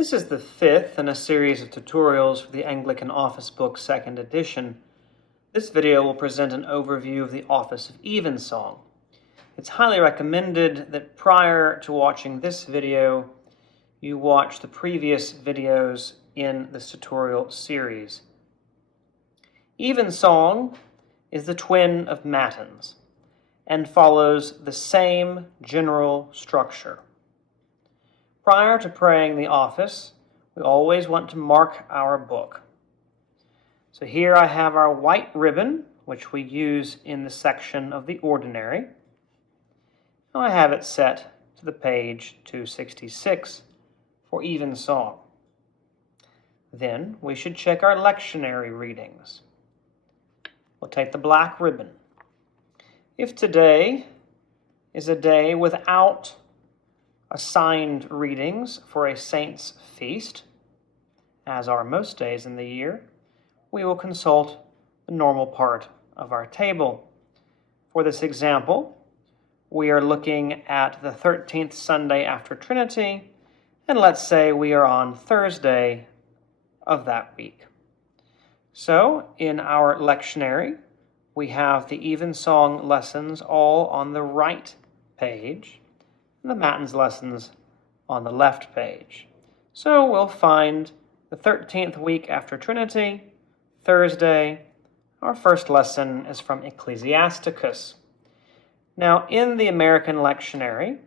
This is the fifth in a series of tutorials for the Anglican Office Book 2nd edition. This video will present an overview of the Office of Evensong. It's highly recommended that prior to watching this video, you watch the previous videos in this tutorial series. Evensong is the twin of Matins and follows the same general structure. Prior to praying the office, we always want to mark our book. So here I have our white ribbon, which we use in the section of the ordinary. I have it set to the page 266 for Evensong. Then we should check our lectionary readings. We'll take the black ribbon. If today is a day without assigned readings for a saint's feast, as are most days in the year, we will consult the normal part of our table. For this example, we are looking at the 13th Sunday after Trinity, and let's say we are on Thursday of that week. So, in our lectionary, we have the Evensong lessons all on the right page, and the Matins lessons on the left page. So we'll find the 13th week after Trinity, Thursday. Our first lesson is from Ecclesiasticus. Now, in the American lectionary,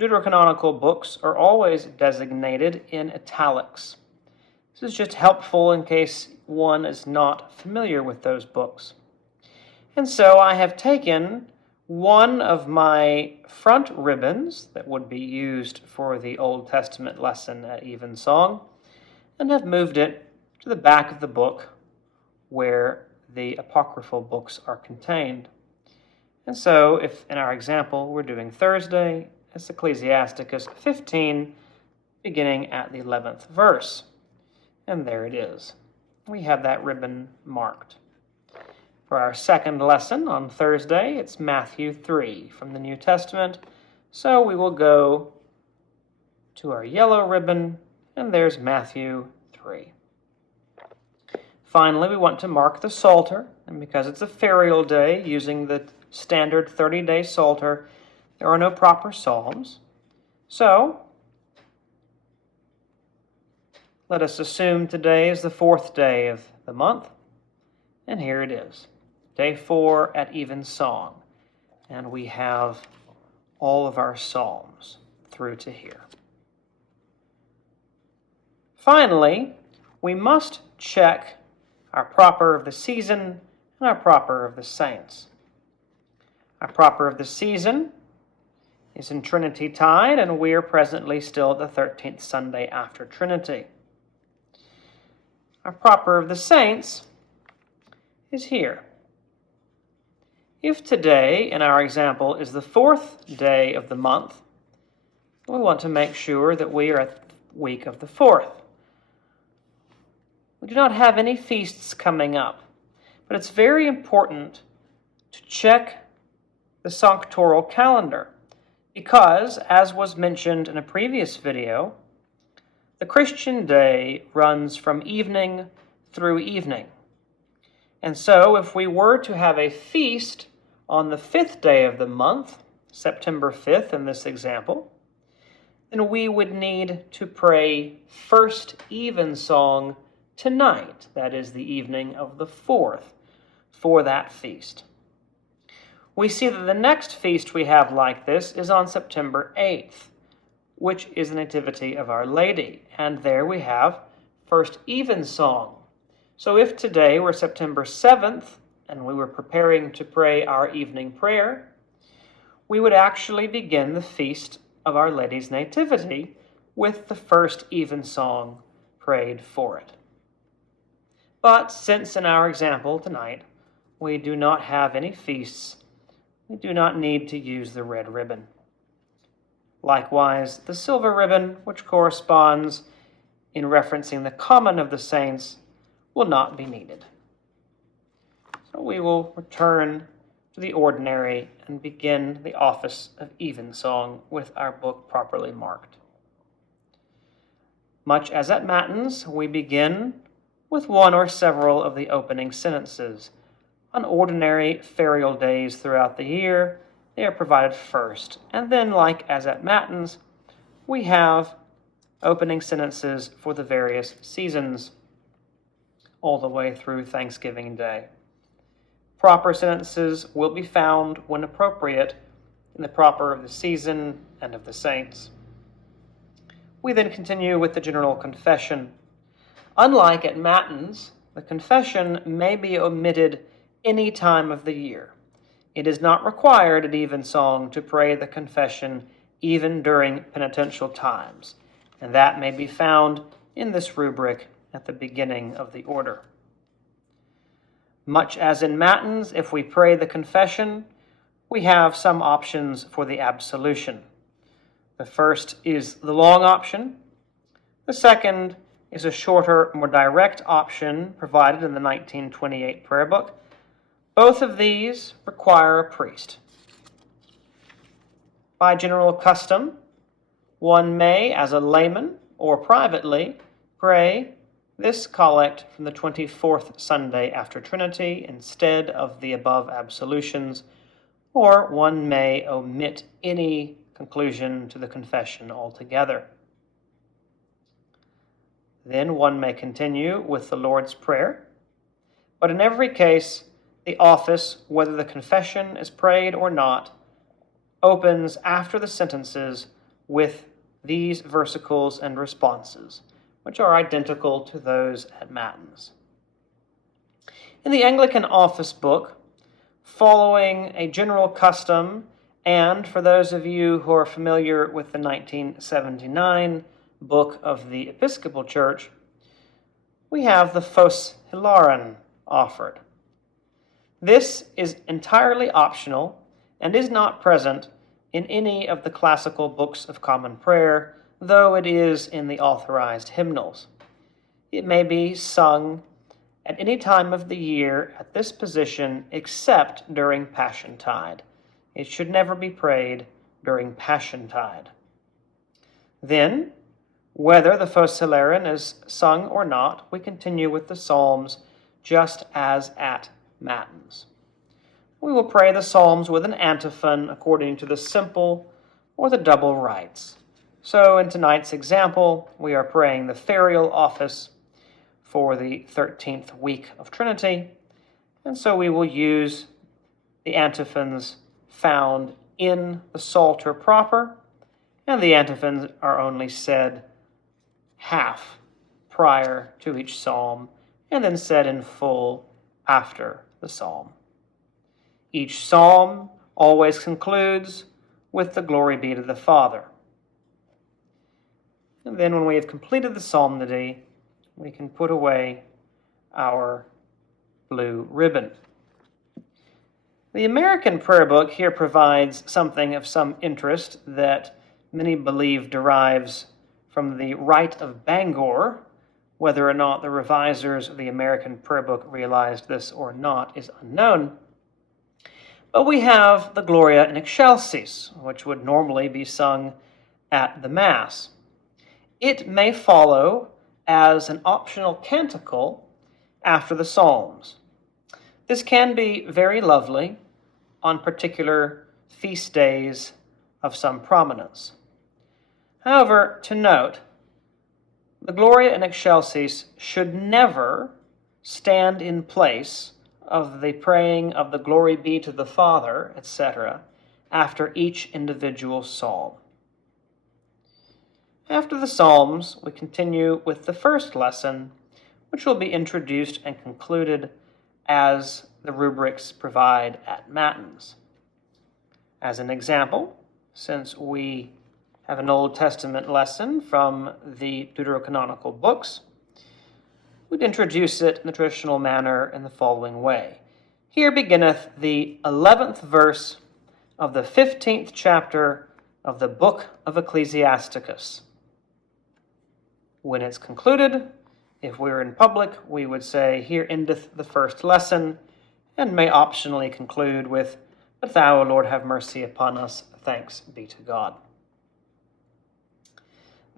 deuterocanonical books are always designated in italics. This is just helpful in case one is not familiar with those books. And so I have taken one of my front ribbons that would be used for the Old Testament lesson at Evensong and have moved it to the back of the book where the apocryphal books are contained. And so, if in our example we're doing Thursday, it's Ecclesiasticus 15, beginning at the 11th verse. And there it is. We have that ribbon marked. For our second lesson on Thursday, it's Matthew 3 from the New Testament. So we will go to our yellow ribbon, and there's Matthew 3. Finally, we want to mark the Psalter, and because it's a ferial day, using the standard 30-day Psalter, there are no proper psalms. So, let us assume today is the 4th day of the month, and here it is. Day 4 at Evensong, and we have all of our psalms through to here. Finally, we must check our proper of the season and our proper of the saints. Our proper of the season is in Trinity Tide, and we are presently still at the 13th Sunday after Trinity. Our proper of the saints is here. If today, in our example, is the 4th day of the month, we want to make sure that we are at the week of the 4th. We do not have any feasts coming up, but it's very important to check the sanctoral calendar because, as was mentioned in a previous video, the Christian day runs from evening through evening. And so, if we were to have a feast on the 5th day of the month, September 5th in this example, then we would need to pray first Evensong tonight, that is the evening of the 4th, for that feast. We see that the next feast we have like this is on September 8th, which is the Nativity of Our Lady, and there we have first Evensong. So if today were September 7th, and we were preparing to pray our evening prayer, we would actually begin the feast of Our Lady's Nativity with the first Evensong prayed for it. But since in our example tonight, we do not have any feasts, we do not need to use the red ribbon. Likewise, the silver ribbon, which corresponds in referencing the common of the saints, will not be needed. So we will return to the ordinary and begin the office of Evensong with our book properly marked. Much as at Matins, we begin with one or several of the opening sentences. On ordinary ferial days throughout the year, they are provided first, and then, like as at Matins, we have opening sentences for the various seasons all the way through Thanksgiving Day. Proper sentences will be found, when appropriate, in the proper of the season and of the saints. We then continue with the general confession. Unlike at Matins, the confession may be omitted any time of the year. It is not required at Evensong to pray the confession even during penitential times, and that may be found in this rubric at the beginning of the order. Much as in Matins, if we pray the confession, we have some options for the absolution. The first is the long option. The second is a shorter, more direct option provided in the 1928 prayer book. Both of these require a priest. By general custom, one may, as a layman or privately, pray this collect from the 24th Sunday after Trinity instead of the above absolutions, or one may omit any conclusion to the confession altogether. Then one may continue with the Lord's Prayer, but in every case, the office, whether the confession is prayed or not, opens after the sentences with these versicles and responses, which are identical to those at Matins. In the Anglican Office Book, following a general custom, and for those of you who are familiar with the 1979 Book of the Episcopal Church, we have the Phos Hilaron offered. This is entirely optional and is not present in any of the classical books of common prayer, though it is in the authorized hymnals. It may be sung at any time of the year at this position except during Passiontide. It should never be prayed during Passiontide. Then, whether the Phos Hilaron is sung or not, we continue with the Psalms just as at Matins. We will pray the Psalms with an antiphon according to the simple or the double rites. So in tonight's example, we are praying the ferial office for the 13th week of Trinity, and so we will use the antiphons found in the Psalter proper, and the antiphons are only said half prior to each psalm, and then said in full after the psalm. Each psalm always concludes with the glory be to the Father. And then when we have completed the psalmody, we can put away our blue ribbon. The American prayer book here provides something of some interest that many believe derives from the Rite of Bangor. Whether or not the revisers of the American prayer book realized this or not is unknown. But we have the Gloria in Excelsis, which would normally be sung at the Mass. It may follow as an optional canticle after the Psalms. This can be very lovely on particular feast days of some prominence. However, to note, the Gloria in Excelsis should never stand in place of the praying of the glory be to the Father, etc., after each individual psalm. After the Psalms, we continue with the first lesson, which will be introduced and concluded as the rubrics provide at Matins. As an example, since we have an Old Testament lesson from the Deuterocanonical books, we'd introduce it in the traditional manner in the following way. Here beginneth the 11th verse of the 15th chapter of the book of Ecclesiasticus. When it's concluded, if we were in public, we would say, here endeth the first lesson, and may optionally conclude with, but thou, O Lord, have mercy upon us, thanks be to God.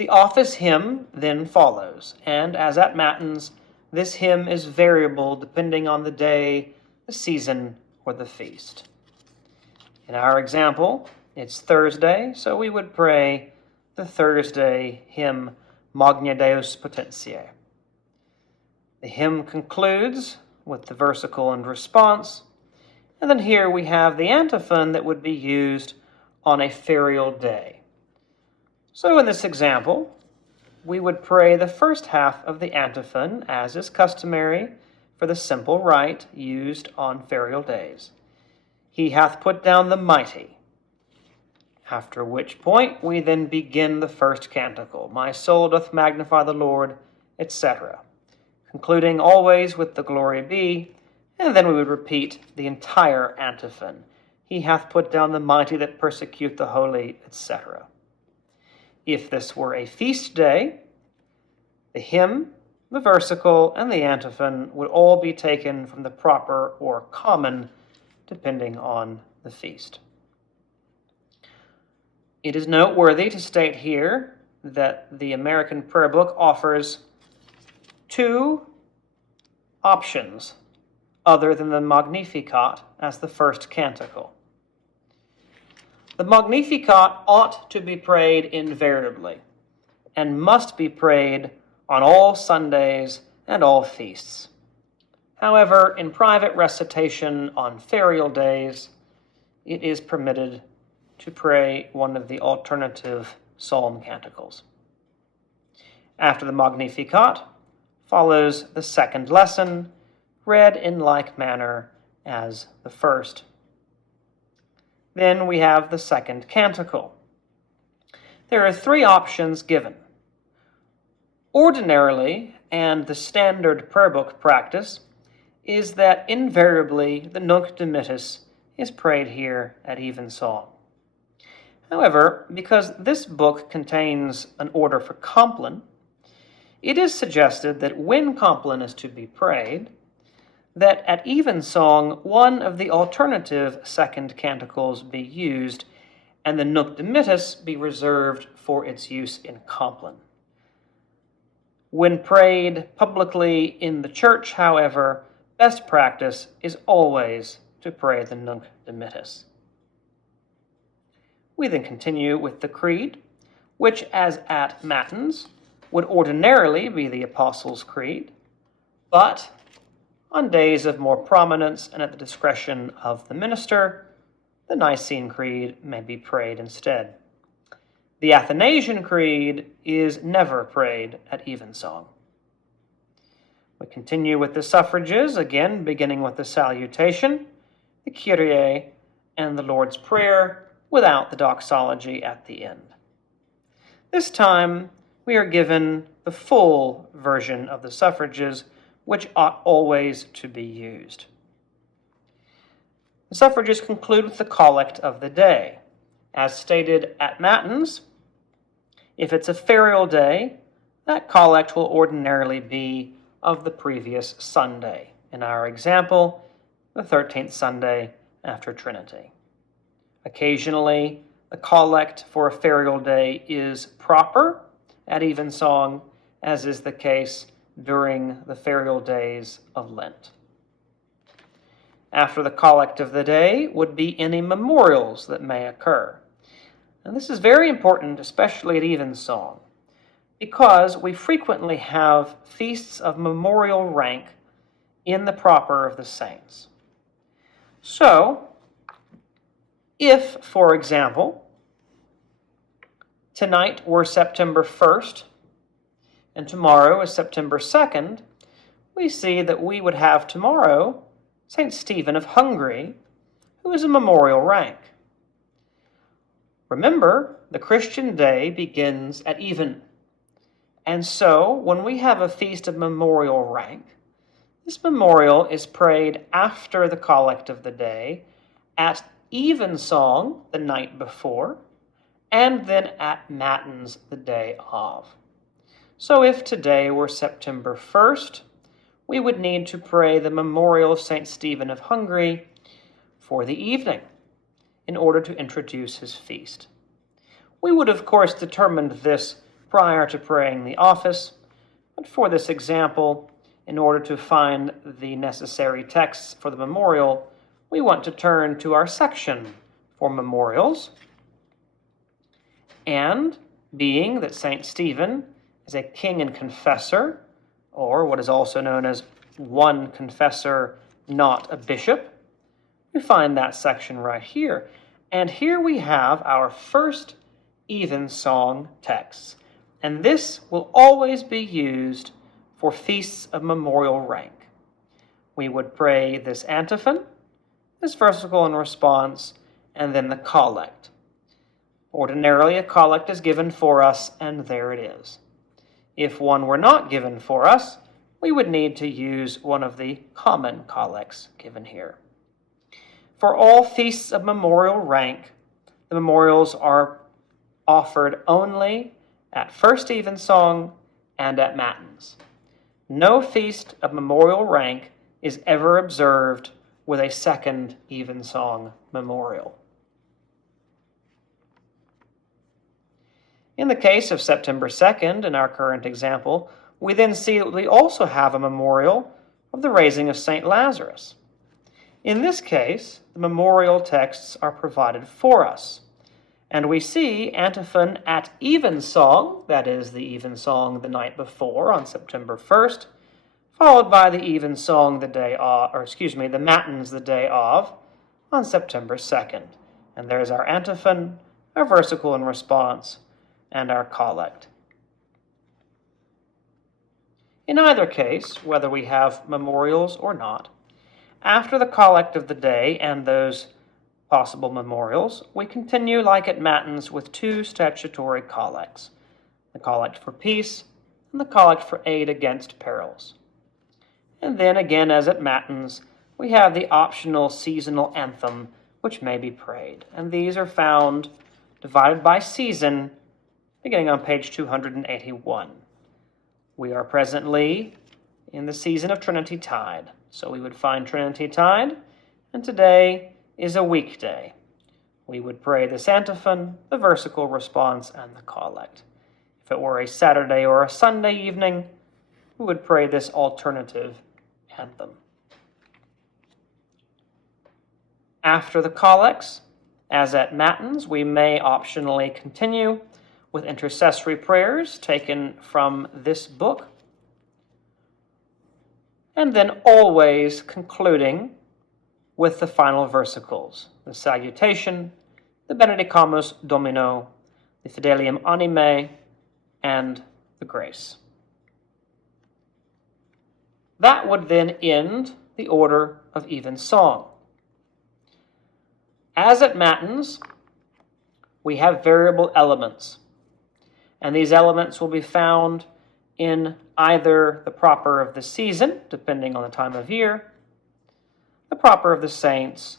The office hymn then follows, and as at Matins, this hymn is variable depending on the day, the season, or the feast. In our example, it's Thursday, so we would pray the Thursday hymn, Magna Deus Potentiae. The hymn concludes with the versicle and response, and then here we have the antiphon that would be used on a ferial day. So in this example, we would pray the first half of the antiphon, as is customary for the simple rite used on ferial days. He hath put down the mighty. After which point we then begin the first canticle, My soul doth magnify the Lord, etc., concluding always with the Glory be, and then we would repeat the entire antiphon. He hath put down the mighty that persecute the holy, etc. If this were a feast day, the hymn, the versicle, and the antiphon would all be taken from the proper or common, depending on the feast. It is noteworthy to state here that the American Prayer Book offers two options other than the Magnificat as the first canticle. The Magnificat ought to be prayed invariably and must be prayed on all Sundays and all feasts. However, in private recitation on ferial days, it is permitted to pray one of the alternative psalm canticles. After the Magnificat follows the second lesson, read in like manner as the first. Then we have the second canticle. There are three options given. Ordinarily, and the standard prayer book practice, is that invariably the Nunc Dimittis is prayed here at Evensong. However, because this book contains an order for Compline, it is suggested that when Compline is to be prayed, that at Evensong one of the alternative second canticles be used and the Nunc Dimittis be reserved for its use in Compline. When prayed publicly in the church, however, best practice is always to pray the Nunc Dimittis. We then continue with the Creed, which, as at Matins, would ordinarily be the Apostles' Creed, but on days of more prominence and at the discretion of the minister, the Nicene Creed may be prayed instead. The Athanasian Creed is never prayed at Evensong. We continue with the suffrages, again beginning with the salutation, the Kyrie, and the Lord's Prayer, without the doxology at the end. This time, we are given the full version of the suffrages, which ought always to be used. The suffrages conclude with the collect of the day. As stated at Matins, if it's a ferial day, that collect will ordinarily be of the previous Sunday. In our example, the 13th Sunday after Trinity. Occasionally, the collect for a ferial day is proper at Evensong, as is the case during the ferial days of Lent. After the collect of the day would be any memorials that may occur. And this is very important, especially at Evensong, because we frequently have feasts of memorial rank in the proper of the saints. So, if, for example, tonight were September 1st, and tomorrow is September 2nd, we see that we would have tomorrow St. Stephen of Hungary, who is a memorial rank. Remember, the Christian day begins at even. And so, when we have a feast of memorial rank, this memorial is prayed after the collect of the day, at Evensong the night before, and then at Matins the day of. So if today were September 1st, we would need to pray the memorial of St. Stephen of Hungary for the evening in order to introduce his feast. We would, of course, determine this prior to praying the office, but for this example, in order to find the necessary texts for the memorial, we want to turn to our section for memorials. And being that St. Stephen is a king and confessor, or what is also known as one confessor, not a bishop, we find that section right here. And here we have our first Evensong texts. And this will always be used for feasts of memorial rank. We would pray this antiphon, this versicle in response, and then the collect. Ordinarily, a collect is given for us, and there it is. If one were not given for us, we would need to use one of the common collects given here. For all feasts of memorial rank, the memorials are offered only at First Evensong and at Matins. No feast of memorial rank is ever observed with a second Evensong memorial. In the case of September 2nd, in our current example, we then see that we also have a memorial of the raising of St. Lazarus. In this case, the memorial texts are provided for us, and we see antiphon at Evensong, that is the Evensong the night before on September 1st, followed by the Evensong the Matins the day of on September 2nd. And there's our antiphon, our versicle in response, and our collect. In either case, whether we have memorials or not, after the collect of the day and those possible memorials, we continue like at Matins with two statutory collects, the collect for peace and the collect for aid against perils. And then again, as at Matins, we have the optional seasonal anthem which may be prayed, and these are found divided by season beginning on page 281. We are presently in the season of Trinity Tide, so we would find Trinity Tide, and today is a weekday. We would pray this antiphon, the versicle response, and the collect. If it were a Saturday or a Sunday evening, we would pray this alternative anthem. After the collects, as at Matins, we may optionally continue with intercessory prayers taken from this book, and then always concluding with the final versicles, the salutation, the Benedicamus Domino, the Fidelium Animae, and the grace. That would then end the order of Evensong. As at Matins, we have variable elements, and these elements will be found in either the proper of the season, depending on the time of year, the proper of the saints,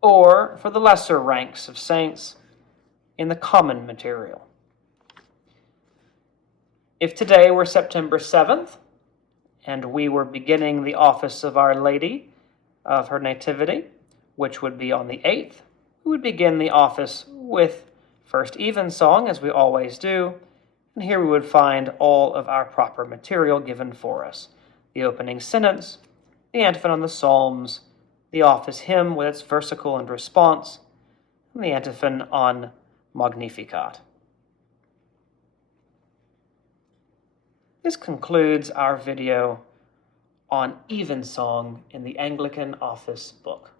or for the lesser ranks of saints, in the common material. If today were September 7th, and we were beginning the office of Our Lady of her Nativity, which would be on the 8th, we would begin the office with First Evensong, as we always do, and here we would find all of our proper material given for us. The opening sentence, the antiphon on the Psalms, the office hymn with its versicle and response, and the antiphon on Magnificat. This concludes our video on Evensong in the Anglican Office Book.